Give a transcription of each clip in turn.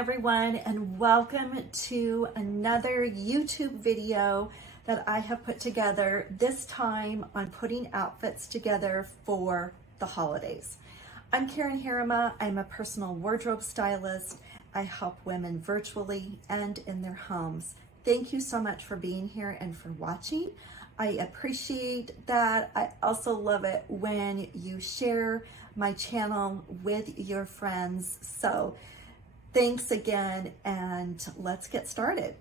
everyone, and welcome to another YouTube video that I have put together, this time on putting outfits together for the holidays. I'm Karen Harima. I'm a personal wardrobe stylist. I help women virtually and in their homes. Thank you so much for being here and for watching. I appreciate that. I also love it when you share my channel with your friends. So thanks again, and let's get started.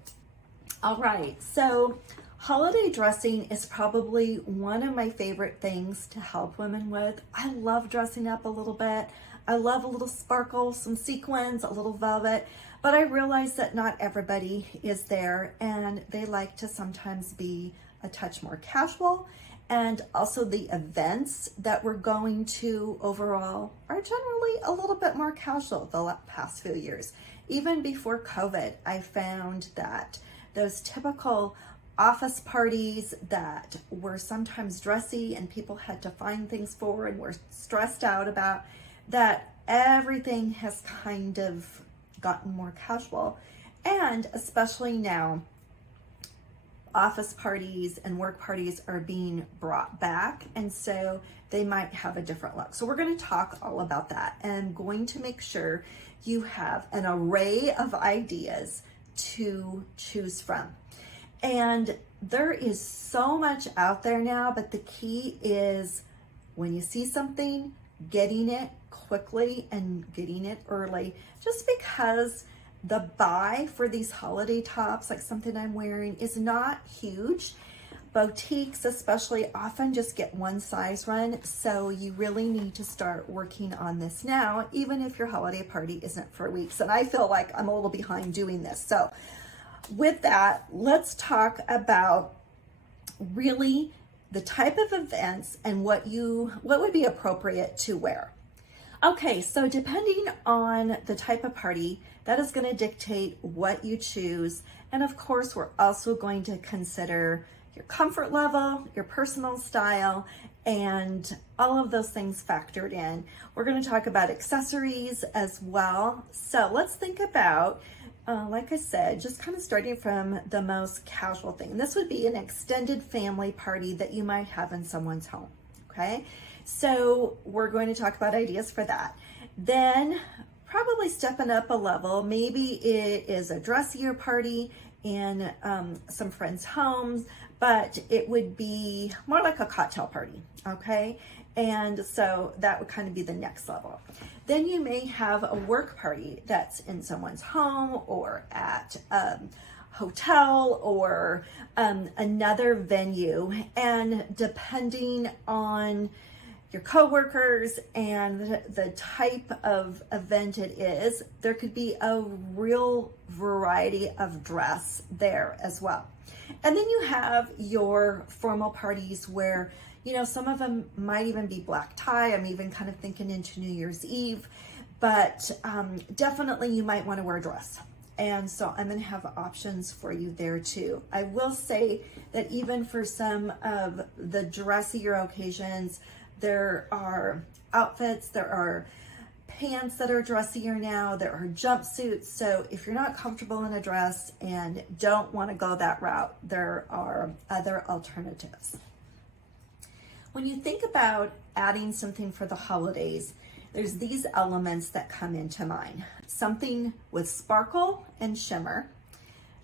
All right, so holiday dressing is probably one of my favorite things to help women with. I love dressing up a little bit. I love a little sparkle, some sequins, a little velvet, but I realize that not everybody is there, and they like to sometimes be a touch more casual. And also the events that we're going to overall are generally a little bit more casual the past few years. Even before COVID, I found that those typical office parties that were sometimes dressy and people had to find things for and were stressed out about, that everything has kind of gotten more casual. And especially now, office parties and work parties are being brought back, and so they might have a different look. So we're going to talk all about that, and I'm going to make sure you have an array of ideas to choose from. And there is so much out there now, but the key is when you see something, getting it quickly and getting it early, just because the buy for these holiday tops, like something I'm wearing, is not huge. Boutiques especially often just get one size run, so you really need to start working on this now, even if your holiday party isn't for weeks. And I feel like I'm a little behind doing this. So with that, let's talk about really the type of events and what would be appropriate to wear. Okay, so depending on the type of party, that is going to dictate what you choose. And of course, we're also going to consider your comfort level, your personal style, and all of those things factored in. We're going to talk about accessories as well. So let's think about, like I said, just kind of starting from the most casual thing. This would be an extended family party that you might have in someone's home, okay? So we're going to talk about ideas for that. Then probably stepping up a level, maybe it is a dressier party in some friends' homes, but it would be more like a cocktail party, okay? And so that would kind of be the next level. Then you may have a work party that's in someone's home or at a hotel or another venue, and depending on your coworkers and the type of event it is, there could be a real variety of dress there as well. And then you have your formal parties where, you know, some of them might even be black tie. I'm even kind of thinking into New Year's Eve, but definitely you might want to wear a dress. And so I'm going to have options for you there too. I will say that even for some of the dressier occasions, there are outfits, there are pants that are dressier now, there are jumpsuits. So if you're not comfortable in a dress and don't want to go that route, there are other alternatives. When you think about adding something for the holidays, there's these elements that come into mind. Something with sparkle and shimmer,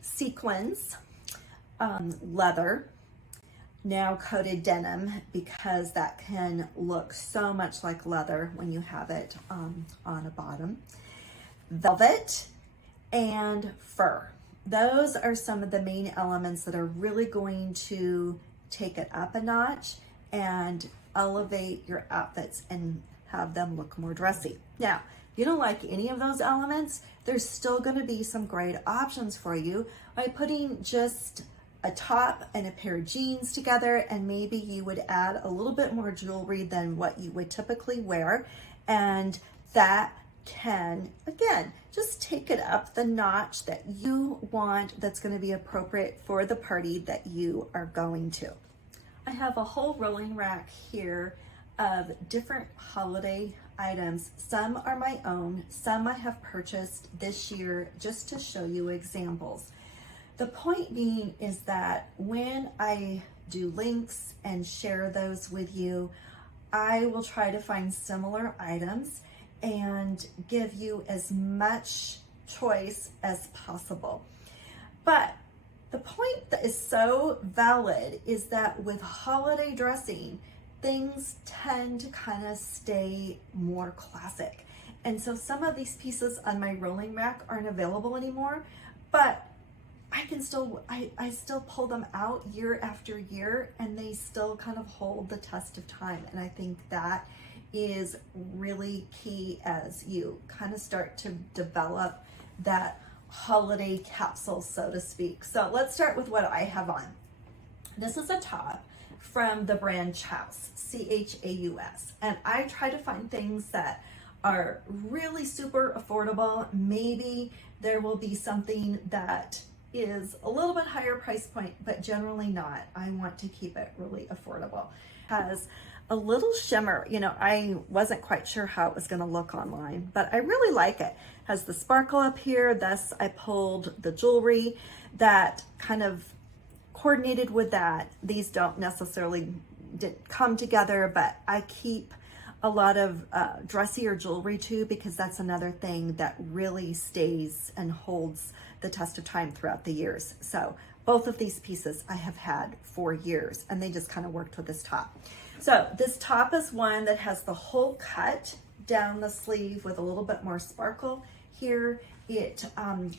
sequins, leather, now coated denim, because that can look so much like leather when you have it on a bottom, velvet, and fur. Those are some of the main elements that are really going to take it up a notch and elevate your outfits and have them look more dressy. Now, if you don't like any of those elements, there's still going to be some great options for you by putting just a top and a pair of jeans together, and maybe you would add a little bit more jewelry than what you would typically wear, and that can, again, just take it up the notch that you want, that's going to be appropriate for the party that you are going to. I have a whole rolling rack here of different holiday items. Some are my own, some I have purchased this year just to show you examples. The point being is that when I do links and share those with you, I will try to find similar items and give you as much choice as possible. But the point that is so valid is that with holiday dressing, things tend to kind of stay more classic. And so some of these pieces on my rolling rack aren't available anymore, but I still pull them out year after year, and they still kind of hold the test of time. And I think that is really key as you kind of start to develop that holiday capsule, so to speak. So let's start with what I have on. This is a top from the brand Chaus, C-H-A-U-S. And I try to find things that are really super affordable. Maybe there will be something that is a little bit higher price point, but generally not. I want to keep it really affordable. Has a little shimmer. You know, I wasn't quite sure how it was going to look online, but I really like it. Has the sparkle up here. Thus I pulled the jewelry that kind of coordinated with that. These don't necessarily come together, but I keep a lot of dressier jewelry too, because that's another thing that really stays and holds the test of time throughout the years. So both of these pieces I have had for years, and they just kind of worked with this top. So this top is one that has the whole cut down the sleeve with a little bit more sparkle here. It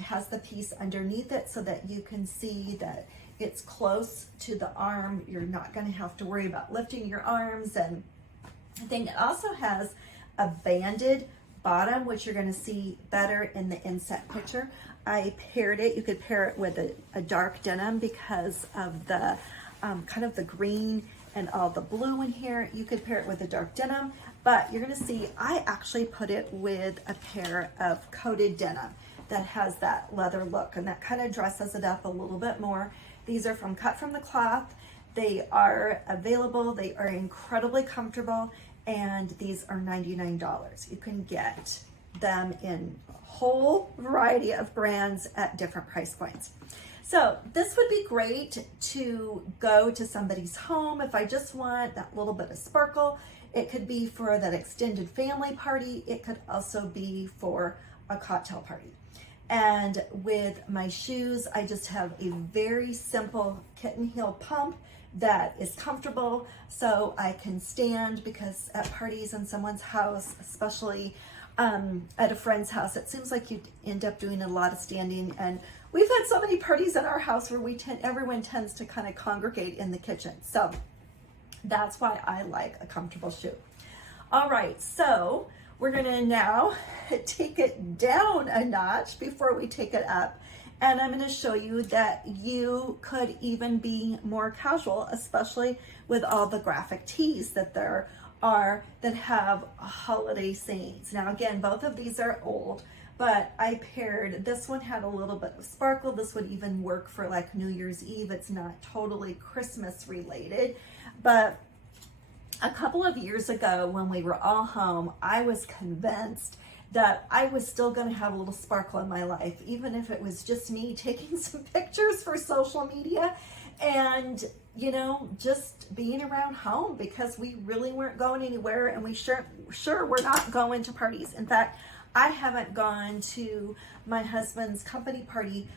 has the piece underneath it so that you can see that it's close to the arm. You're not going to have to worry about lifting your arms. And I think it also has a banded bottom, which you're going to see better in the inset picture. I paired it, you could pair it with a dark denim because of the kind of the green and all the blue in here. You could pair it with a dark denim, but you're going to see I actually put it with a pair of coated denim that has that leather look, and that kind of dresses it up a little bit more. These are cut from the cloth. They are available. They are incredibly comfortable, and these are $99. You can get them in a whole variety of brands at different price points. So this would be great to go to somebody's home if I just want that little bit of sparkle. It could be for that extended family party. It could also be for a cocktail party. And with my shoes, I just have a very simple kitten heel pump that is comfortable, so I can stand, because at parties in someone's house, especially at a friend's house, it seems like you end up doing a lot of standing. And we've had so many parties in our house where everyone tends to kind of congregate in the kitchen. So that's why I like a comfortable shoe. All right, so we're gonna now take it down a notch before we take it up. And I'm gonna show you that you could even be more casual, especially with all the graphic tees that there are that have holiday sayings. Now again, both of these are old, but I paired, this one had a little bit of sparkle. This would even work for like New Year's Eve. It's not totally Christmas related, but a couple of years ago when we were all home, I was convinced that I was still going to have a little sparkle in my life, even if it was just me taking some pictures for social media and, you know, just being around home, because we really weren't going anywhere, and we sure we're not going to parties. In fact, I haven't gone to my husband's company party.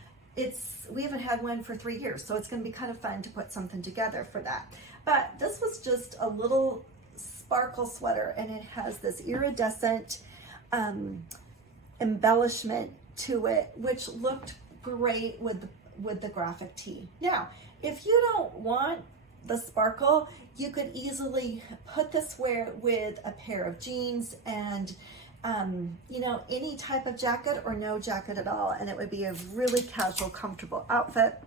We haven't had one for 3 years, so it's going to be kind of fun to put something together for that. But this was just a little sparkle sweater, and it has this iridescent embellishment to it, which looked great with the graphic tee. Now, if you don't want the sparkle, you could easily put this with a pair of jeans and you know, any type of jacket or no jacket at all, and it would be a really casual, comfortable outfit.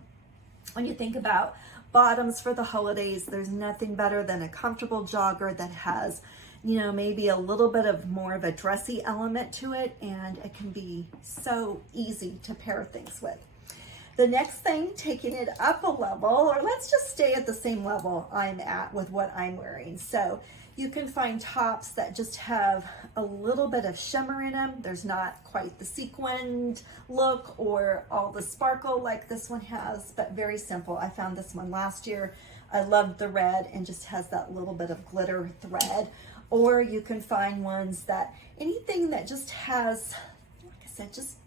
When you think about bottoms for the holidays, there's nothing better than a comfortable jogger that has, you know, maybe a little bit of more of a dressy element to it, and it can be so easy to pair things with. The next thing, taking it up a level, or let's just stay at the same level I'm at with what I'm wearing. So you can find tops that just have a little bit of shimmer in them. There's not quite the sequined look or all the sparkle like this one has, but very simple. I found this one last year. I loved the red and just has that little bit of glitter thread. Or you can find ones that, anything that just has, like I said, just,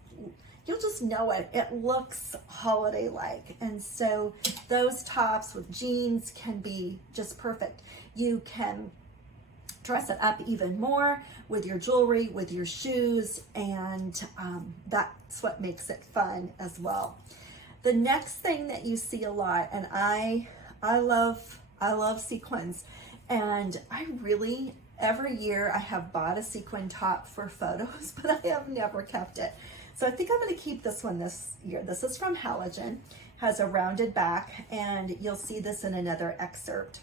you'll just know it. It looks holiday-like. And so those tops with jeans can be just perfect. You can dress it up even more with your jewelry, with your shoes, and that's what makes it fun as well. The next thing that you see a lot, and I love sequins, and I really, every year I have bought a sequin top for photos, but I have never kept it. So I think I'm going to keep this one this year. This is from Halogen, has a rounded back, and you'll see this in another excerpt.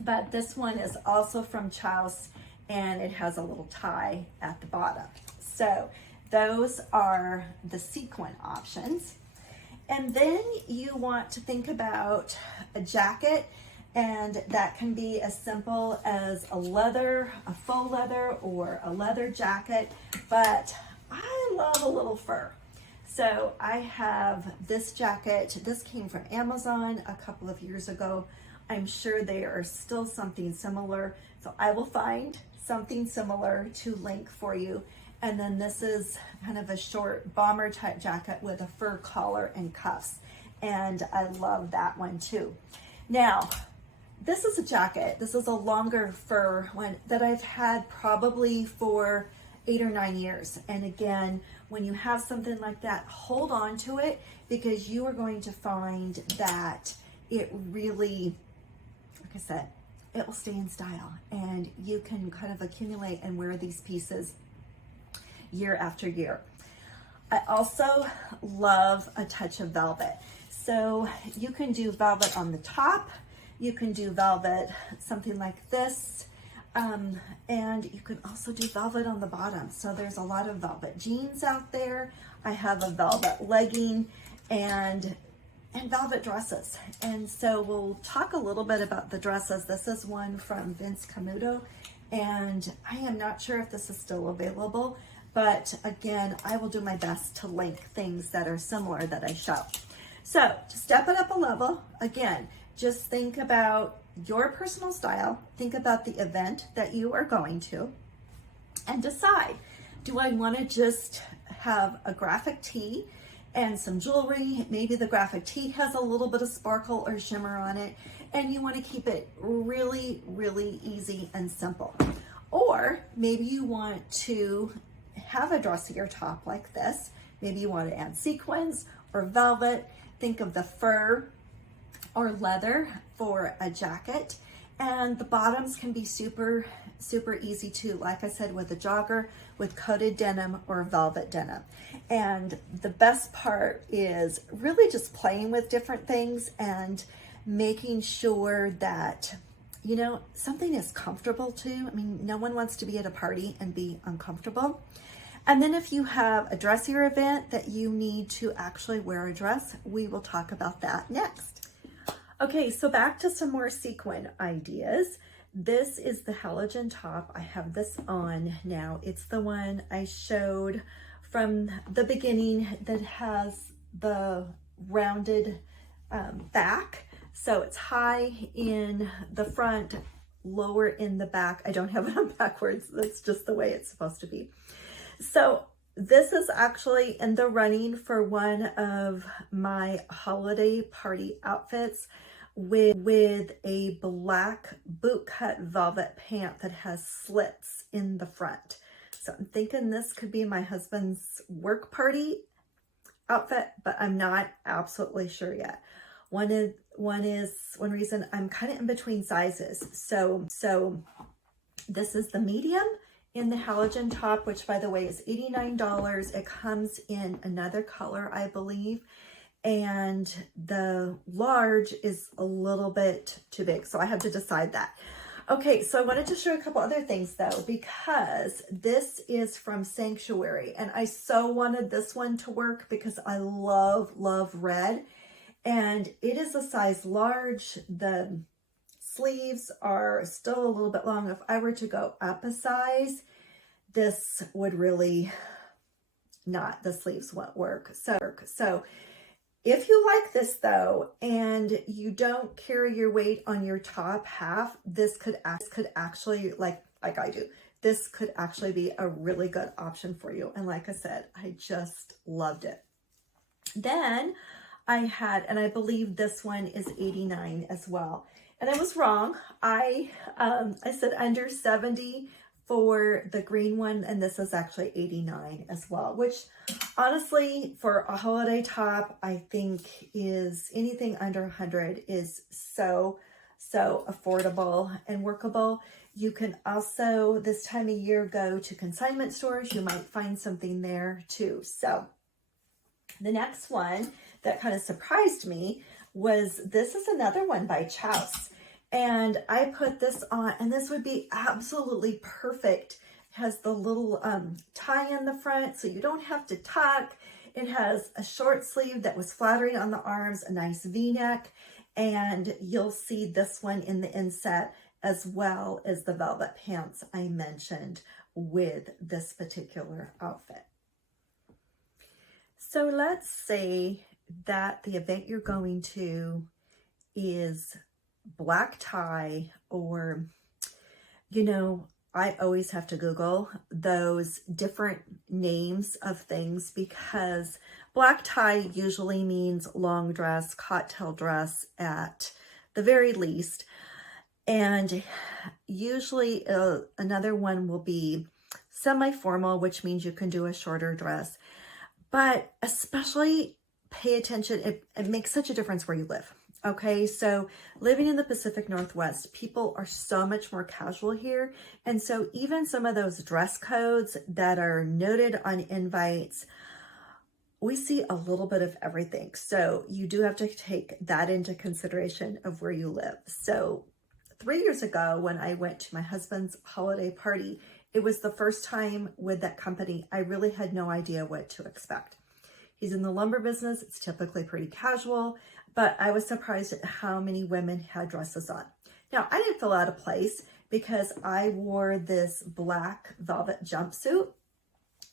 But this one is also from Chouse, and it has a little tie at the bottom. So those are the sequin options. And then you want to think about a jacket, and that can be as simple as a leather, a faux leather, or a leather jacket, but I love a little fur. So I have this jacket. This came from Amazon a couple of years ago. I'm sure there are still something similar, so I will find something similar to link for you. And then this is kind of a short bomber type jacket with a fur collar and cuffs, and I love that one too. Now, this is a jacket. This is a longer fur one that I've had probably for 8 or 9 years. And again, when you have something like that, hold on to it, because you are going to find that it really, like I said, it will stay in style, and you can kind of accumulate and wear these pieces year after year. I also love a touch of velvet. So you can do velvet on the top, you can do velvet something like this, and you can also do velvet on the bottom. So there's a lot of velvet jeans out there. I have a velvet legging and velvet dresses. And so we'll talk a little bit about the dresses. This is one from Vince Camuto, and I am not sure if this is still available, but again, I will do my best to link things that are similar that I show. So to step it up a level, again, just think about your personal style, think about the event that you are going to, and decide, do I want to just have a graphic tee and some jewelry? Maybe the graphic tee has a little bit of sparkle or shimmer on it, and you want to keep it really, really easy and simple. Or maybe you want to have a dressier top like this. Maybe you want to add sequins or velvet. Think of the fur or leather for a jacket. And the bottoms can be super, super easy too. Like I said, with a jogger, with coated denim or velvet denim. And the best part is really just playing with different things and making sure that, you know, something is comfortable too. I mean, no one wants to be at a party and be uncomfortable. And then if you have a dressier event that you need to actually wear a dress, we will talk about that next. Okay, so back to some more sequin ideas. This is the Halogen top. I have this on now. It's the one I showed from the beginning that has the rounded back. So it's high in the front, lower in the back. I don't have it on backwards. That's just the way it's supposed to be. So this is actually in the running for one of my holiday party outfits with a black bootcut velvet pant that has slits in the front. So I'm thinking this could be my husband's work party outfit, but I'm not absolutely sure yet. One reason I'm kind of in between sizes. So this is the medium in the Halogen top, which by the way is $89. It comes in another color, I believe. And the large is a little bit too big, so I have to decide that. Okay, so I wanted to show a couple other things though, because this is from Sanctuary, and I so wanted this one to work because I love, love red, and it is a size large. The sleeves are still a little bit long. If I were to go up a size, this would really not, the sleeves won't work. So if you like this though, and you don't carry your weight on your top half, this could actually, like I do, this could actually be a really good option for you. And like I said, I just loved it. Then I had, and I believe this one is 89 as well. And I was wrong. I said under 70 for the green one, and this is actually 89 as well, which honestly, for a holiday top, I think is anything under 100 is so affordable and workable. You can also, this time of year, go to consignment stores. You might find something there too. So the next one that kind of surprised me was, this is another one by Chouse. And I put this on, and this would be absolutely perfect. It has the little tie in the front, so you don't have to tuck. It has a short sleeve that was flattering on the arms, a nice V-neck, and you'll see this one in the inset, as well as the velvet pants I mentioned with this particular outfit. So let's say that the event you're going to is black tie, or, you know, I always have to Google those different names of things, because black tie usually means long dress, cocktail dress at the very least. And usually another one will be semi-formal, which means you can do a shorter dress. But especially pay attention, it makes such a difference where you live. Okay, so living in the Pacific Northwest, people are so much more casual here. And so even some of those dress codes that are noted on invites, we see a little bit of everything. So you do have to take that into consideration of where you live. So 3 years ago, when I went to my husband's holiday party, it was the first time with that company. I really had no idea what to expect. He's in the lumber business. It's typically pretty casual, but I was surprised at how many women had dresses on. Now, I didn't feel out of place because I wore this black velvet jumpsuit,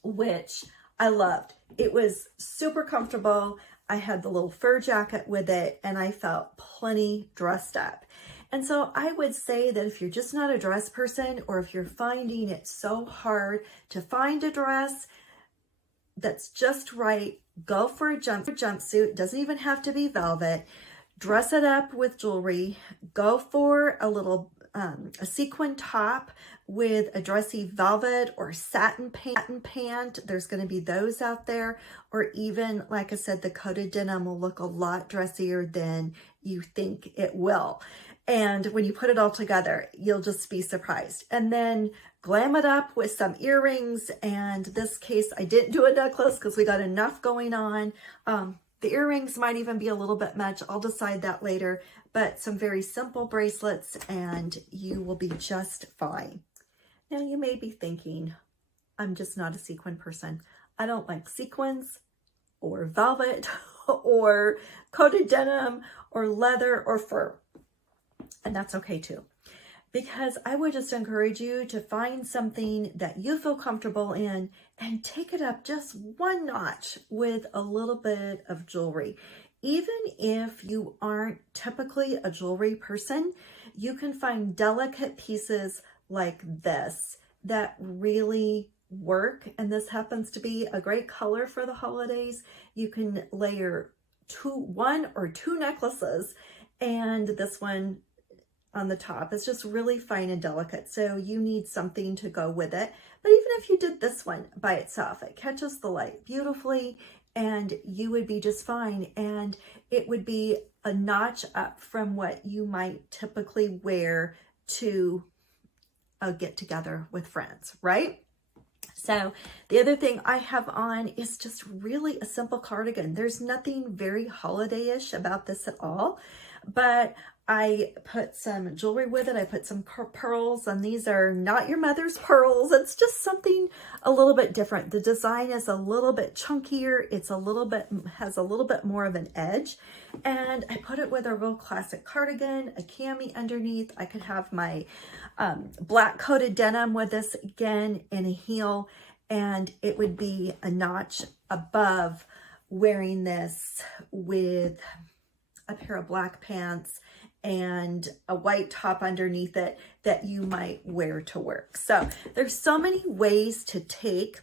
which I loved. It was super comfortable. I had the little fur jacket with it, and I felt plenty dressed up. And so I would say that if you're just not a dress person, or if you're finding it so hard to find a dress that's just right, go for a jumpsuit. It doesn't even have to be velvet. Dress it up with jewelry. Go for a little a sequin top with a dressy velvet or satin pant. There's going to be those out there. Or even, like I said, the coated denim will look a lot dressier than you think it will. And when you put it all together, you'll just be surprised. And then glam it up with some earrings. And this case, I didn't do a necklace because we got enough going on. The earrings might even be a little bit much. I'll decide that later. But some very simple bracelets, and you will be just fine. Now, you may be thinking, I'm just not a sequin person. I don't like sequins or velvet or coated denim or leather or fur. And that's okay too, because I would just encourage you to find something that you feel comfortable in and take it up just one notch with a little bit of jewelry. Even if you aren't typically a jewelry person, you can find delicate pieces like this that really work. And this happens to be a great color for the holidays. You can layer one or two necklaces, and this one on the top is just really fine and delicate. So you need something to go with it. But even if you did this one by itself, it catches the light beautifully, and you would be just fine. And it would be a notch up from what you might typically wear to a get together with friends, right? So the other thing I have on is just really a simple cardigan. There's nothing very holiday-ish about this at all. but I put some jewelry with it. I put some pearls, and these are not your mother's pearls. It's just something a little bit different. The design is a little bit chunkier. It's has a little bit more of an edge. And I put it with a real classic cardigan, a cami underneath. I could have my black coated denim with this again in a heel, and it would be a notch above wearing this with a pair of black pants and a white top underneath it that you might wear to work. So there's so many ways to take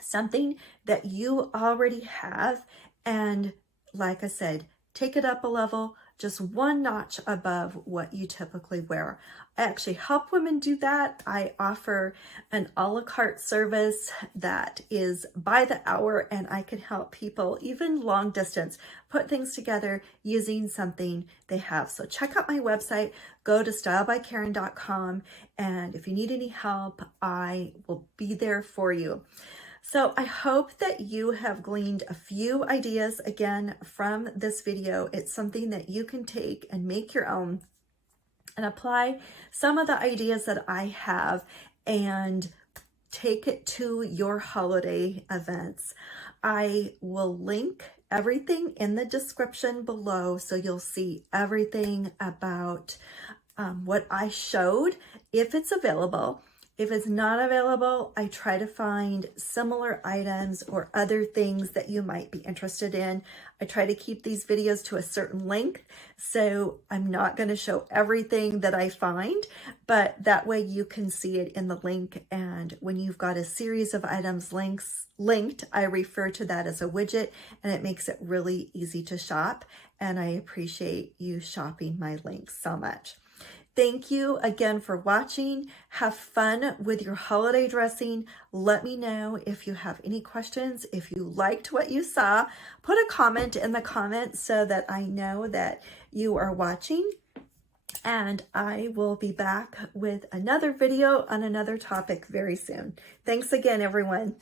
something that you already have and, like I said, take it up a level, just one notch above what you typically wear. I actually help women do that. I offer an a la carte service that is by the hour, and I can help people, even long distance, put things together using something they have. So check out my website, go to stylebykaren.com, and if you need any help, I will be there for you. So I hope that you have gleaned a few ideas again from this video. It's something that you can take and make your own and apply some of the ideas that I have and take it to your holiday events. I will link everything in the description below, so you'll see everything about what I showed, if it's available. If it's not available, I try to find similar items or other things that you might be interested in. I try to keep these videos to a certain length, so I'm not going to show everything that I find, but that way you can see it in the link. And when you've got a series of items linked, I refer to that as a widget, and it makes it really easy to shop. And I appreciate you shopping my links so much. Thank you again for watching. Have fun with your holiday dressing. Let me know if you have any questions. If you liked what you saw, put a comment in the comments so that I know that you are watching. And I will be back with another video on another topic very soon. Thanks again, everyone.